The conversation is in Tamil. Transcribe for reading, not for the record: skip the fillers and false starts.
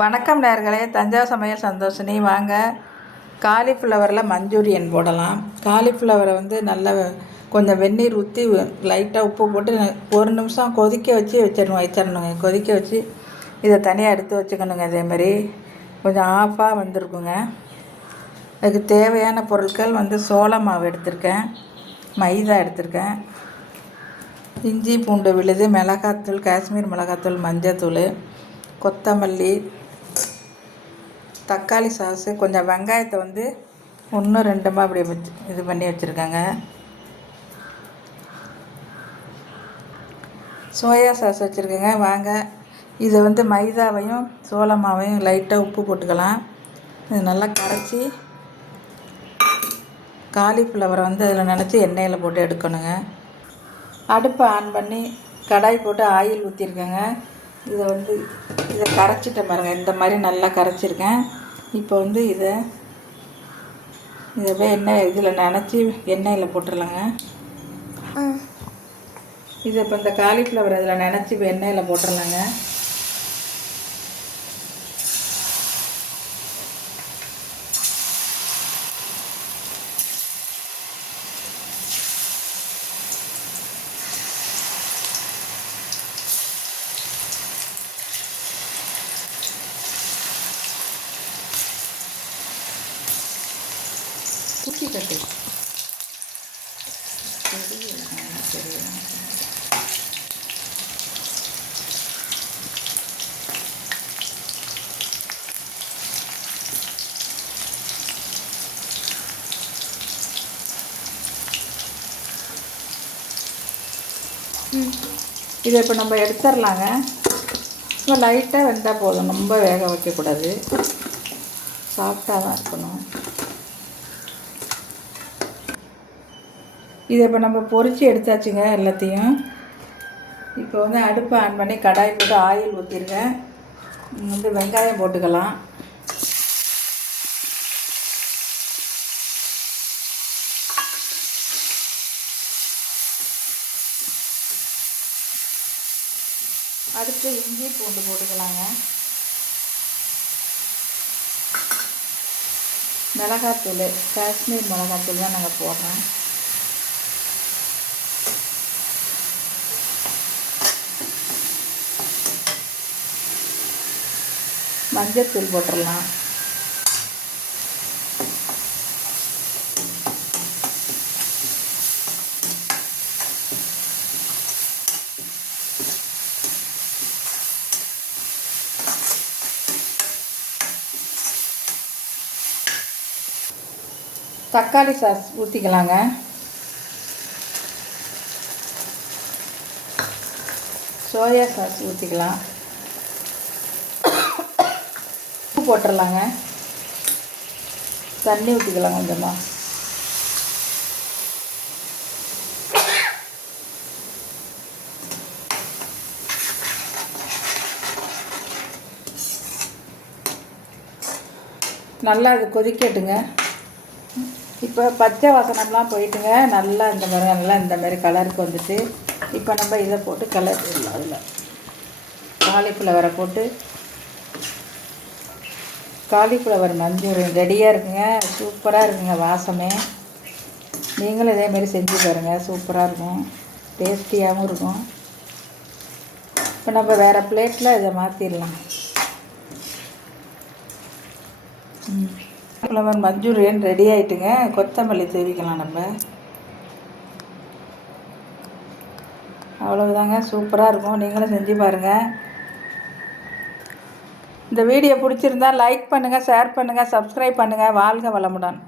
வணக்கம் நேயர்களே, தஞ்சாவூர் சமையல் சந்தோஷினி. வாங்க, காலிஃப்ளவரில் மஞ்சூரியன் போடலாம். காலிஃப்ளவரை நல்லா கொஞ்சம் வெந்நீர் ஊற்றி லைட்டாக உப்பு போட்டு ஒரு நிமிஷம் கொதிக்க வச்சிடணுங்க. கொதிக்க வச்சு இதை தனியாக எடுத்து வச்சுக்கணுங்க. அதேமாதிரி கொஞ்சம் ஆஃபாக வந்திருக்குங்க. அதுக்கு தேவையான பொருட்கள் சோள மாவு எடுத்திருக்கேன், மைதா எடுத்திருக்கேன், இஞ்சி பூண்டு விழுது, மிளகாத்தூள், காஷ்மீர் மிளகாத்தூள், மஞ்சத்தூள், கொத்தமல்லி, தக்காளி சாஸு, கொஞ்சம் வெங்காயத்தை 1 2 அப்படி இது பண்ணி வச்சுருக்கேங்க. சோயா சாஸ் வச்சுருக்கேங்க. வாங்க, இதை மைதாவையும் சோள மாவையும் லைட்டாக உப்பு போட்டுக்கலாம். இது நல்லா கரைச்சி காலிஃப்ளவரை அதில் நினச்சி எண்ணெயில் போட்டு எடுக்கணுங்க. அடுப்பை ஆன் பண்ணி கடாய் போட்டு ஆயில் ஊற்றிருக்கேங்க. இதை கரைச்சிட்டேன் பாருங்க. இந்த மாதிரி நல்லா கரைச்சிருக்கேன். இப்போ இதை இதில் நினச்சி எண்ணெயில் போட்டுடலாங்க. இதை இப்போ இந்த காலிஃப்ளவர் இதில் நினச்சி எண்ணெயில் போட்டுடலாங்க. குச்சி கட்டு இதை இப்போ நம்ம எடுத்துடலாங்க. இப்போ லைட்டாக வெந்தால் போதும், ரொம்ப வேக வைக்கக்கூடாது. சாஃப்டாக தான் இருக்கணும். இதை இப்போ நம்ம பொரித்து எடுத்தாச்சுங்க எல்லாத்தையும். இப்போ அடுப்பை ஆன் பண்ணி கடாய் போட்டு ஆயில் ஊற்றிருக்கேன். வெங்காயம் போட்டுக்கலாம். அடுத்து இஞ்சி பூண்டு போட்டுக்கலாங்க. மிளகாத்தூள், காஷ்மீர் மிளகாத்தூள் தான் நாங்கள் போடுறோம். மஞ்சத்தூள் போட்டுடலாம். தக்காளி சாஸ் ஊற்றிக்கலாங்க. சோயா சாஸ் ஊற்றிக்கலாம். உப்பு போட்டுடலாங்க. தண்ணி ஊற்றிக்கலாம் கொஞ்சமாக. நல்லா அது கொதிக்கட்டுங்க. இப்போ பச்சை வாசனம்லாம் போயிட்டுங்க. நல்லா இந்த மாதிரி கலருக்கு வந்துட்டு இப்போ நம்ம இதை போட்டு கலர் இல்லை. அதில் காலிஃப்ளவரை போட்டு காலிஃப்ளவர் மஞ்சூரியன் ரெடியாக இருக்குங்க. சூப்பராக இருக்குங்க வாசமே. நீங்களும் இதேமாரி செஞ்சு பாருங்கள். சூப்பராக இருக்கும், டேஸ்டியாகவும் இருக்கும். இப்போ நம்ம வேறு பிளேட்டில் இதை மாற்றிடலாம். காலிஃப்ளவர் மஞ்சூரியன் ரெடி ஆகிட்டுங்க. கொத்தமல்லி தூவிக்கலாம் நம்ம. அவ்வளவுதாங்க, சூப்பராக இருக்கும். நீங்களும் செஞ்சு பாருங்கள். இந்த வீடியோ பிடிச்சிருந்தா லைக் பண்ணுங்கள், ஷேர் பண்ணுங்கள், சப்ஸ்கிரைப் பண்ணுங்கள். வாழ்க வளமுடன்.